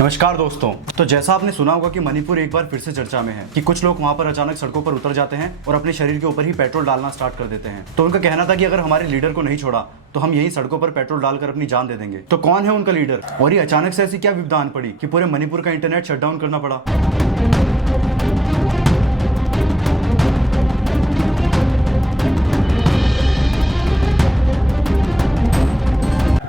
नमस्कार दोस्तों। तो जैसा आपने सुना होगा कि मणिपुर एक बार फिर से चर्चा में है कि कुछ लोग वहां पर अचानक सड़कों पर उतर जाते हैं और अपने शरीर के ऊपर ही पेट्रोल डालना स्टार्ट कर देते हैं। तो उनका कहना था कि अगर हमारे लीडर को नहीं छोड़ा तो हम यही सड़कों पर पेट्रोल डालकर अपनी जान दे देंगे। तो कौन है उनका लीडर और ये अचानक से ऐसी क्या विपदा आन पड़ी कि पूरे मणिपुर का इंटरनेट शटडाउन करना पड़ा।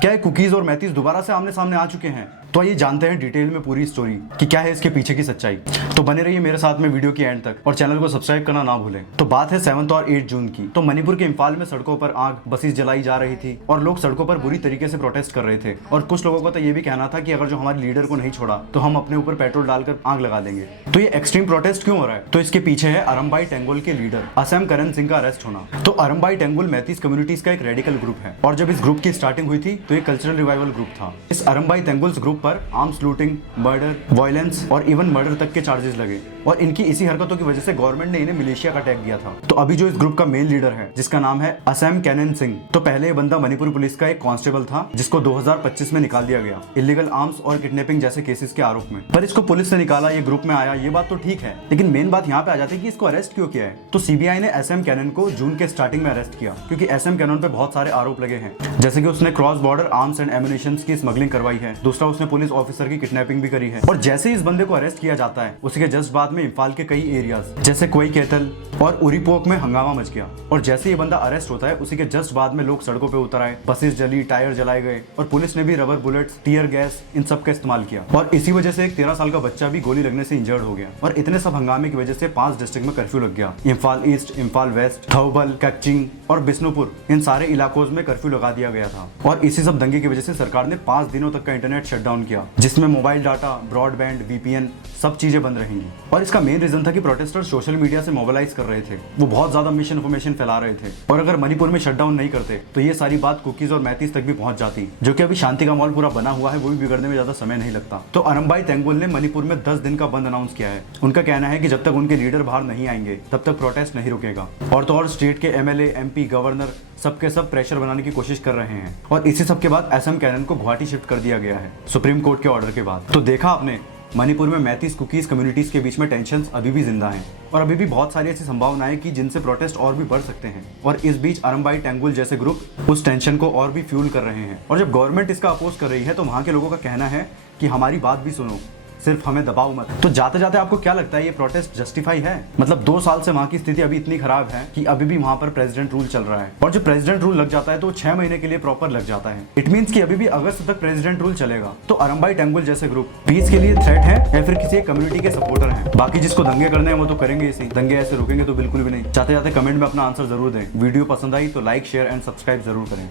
क्या कुकीज और मैतीज दोबारा से आमने सामने आ चुके हैं? तो आइए जानते हैं डिटेल में पूरी स्टोरी कि क्या है इसके पीछे की सच्चाई। तो बने रहिए मेरे साथ में वीडियो की एंड तक और चैनल को सब्सक्राइब करना ना भूलें। तो बात है 7 और 8 जून की। तो मणिपुर के इम्फाल में सड़कों पर आग बसेस जलाई जा रही थी और लोग सड़कों पर बुरी तरीके से प्रोटेस्ट कर रहे थे। और कुछ लोगों का तो ये भी कहना था कि अगर जो हमारे लीडर को नहीं छोड़ा तो हम अपने ऊपर पेट्रोल डालकर आग लगा देंगे। तो ये एक्सट्रीम प्रोटेस्ट क्यों हो रहा है? तो इसके पीछे है अरमबाई टेंगुल के लीडर असम करण सिंह का अरेस्ट होना। तो अरमबाई टेंगुल मैतीस कम्युनिटीज का एक रेडिकल ग्रुप है और जब इस ग्रुप की स्टार्टिंग हुई थी तो ये कल्चरल रिवाइवल ग्रुप था। इस अरमबाई टेंगुल्स ग्रुप पर आर्म्स लूटिंग, मर्डर, वायलेंस और इवन मर्डर तक के चार्जेस लगे और इनकी इसी हरकतों की वजह से गवर्नमेंट ने इन्हें मिलिशिया का टैग दिया था। तो अभी जो इस ग्रुप का मेन लीडर है जिसका नाम है असम कैनन सिंह, तो पहले ये बंदा मणिपुर पुलिस का एक कांस्टेबल था जिसको 2025 में निकाल दिया गया इलीगल आर्म्स और किडनैपिंग जैसे केसेस के आरोप में। पर इसको पुलिस ने निकाला, ये ग्रुप में आया, ये बात तो ठीक है, लेकिन मेन बात यहाँ पे आ जाती है कि इसको अरेस्ट क्यों किया है। तो सीबीआई ने एसएम कैनन को जून के स्टार्टिंग में अरेस्ट किया क्योंकि एसएम कैनन पे बहुत सारे आरोप लगे हैं, जैसे कि उसने cross border arms and ammunition की स्मगलिंग करवाई है, दूसरा उसने पुलिस ऑफिसर की किडनैपिंग भी करी है। और जैसे ही इस बंदे को अरेस्ट किया जाता है उसी के जस्ट बाद में इम्फाल के कई एरियाज जैसे कोई केतल और उरीपोक में हंगामा मच गया। और जैसे ये बंदा अरेस्ट होता है उसी के जस्ट बाद में लोग सड़कों पे उतर आए, बसेस जली, टायर जलाए गए और पुलिस ने भी rubber bullets, tear gas in सब का इस्तेमाल किया। और इसी वजह से एक 13 साल का बच्चा भी गोली लगने से इंजर्ड हो गया। और इतने सब हंगामे की वजह से 5 डिस्ट्रिक्ट में कर्फ्यू लग गया। इम्फाल ईस्ट, इम्फाल वेस्ट, थौबल, कच्चिंग और बिष्णुपुर, इन सारे इलाकों में कर्फ्यू लगा दिया गया था। और इसी सब दंगे की वजह से सरकार ने 5 दिनों तक का इंटरनेट शटडाउन किया, जिसमें मोबाइल डाटा, ब्रॉडबैंड, वीपीएन सब चीजें बंद रहेंगी। और इसका मेन रीजन था कि प्रोटेस्टर्स सोशल मीडिया से मोबिलाइज कर रहे थे, वो बहुत ज्यादा मिस इन्फॉर्मेशन फैला रहे थे। और अगर मणिपुर में शटडाउन नहीं करते तो ये सारी बात कुकीज और मैतीस तक भी पहुंच जाती, जो कि अभी शांति का माहौल पूरा बना हुआ है, वो भी बिगड़ने में ज्यादा समय नहीं लगता। तो अरमबाई टेंगुल ने मणिपुर में 10 दिन का बंद अनाउंस किया है। उनका कहना है कि जब तक उनके लीडर बाहर नहीं आएंगे तब तक प्रोटेस्ट नहीं रुकेगा। और तो और स्टेट के एमएलए, एमपी, गवर्नर सबके सब प्रेशर बनाने की कोशिश कर रहे हैं। और इसी सब के बाद असम कैनन को गुवाहाटी शिफ्ट कर दिया गया है सुप्रीम कोर्ट के ऑर्डर के बाद। तो देखा आपने, मणिपुर में मैतीस कुकीज कम्युनिटीज के बीच में टेंशंस अभी भी जिंदा हैं और अभी भी बहुत सारी ऐसी संभावनाएं कि जिनसे प्रोटेस्ट और भी बढ़ सकते हैं। और इस बीच अरमबाई टेंगुल जैसे ग्रुप उस टेंशन को और भी फ्यूल कर रहे हैं। और जब गवर्नमेंट इसका अपोज कर रही है तो वहाँ के लोगों का कहना है कि हमारी बात भी सुनो, सिर्फ हमें दबाओ मत। तो जाते जाते आपको क्या लगता है, ये प्रोटेस्ट जस्टिफाई है? मतलब 2 साल से वहाँ की स्थिति अभी इतनी खराब है कि अभी भी वहाँ पर प्रेसिडेंट रूल चल रहा है। और जो प्रेसिडेंट रूल लग जाता है तो 6 महीने के लिए प्रॉपर लग जाता है। इट मीन्स कि अभी भी अगस्त तक प्रेसिडेंट रूल चलेगा। तो अरमबाई टेंगुल जैसे ग्रुप पीस के लिए थ्रेट है या फिर किसी कम्युनिटी के सपोर्टर हैं? बाकी जिसको दंगे करने हैं वो तो करेंगे इसी, दंगे ऐसे रुकेंगे तो बिल्कुल भी नहीं। जाते जाते कमेंट में अपना आंसर जरूर दें। वीडियो पसंद आई तो लाइक, शेयर एंड सब्सक्राइब जरूर करें।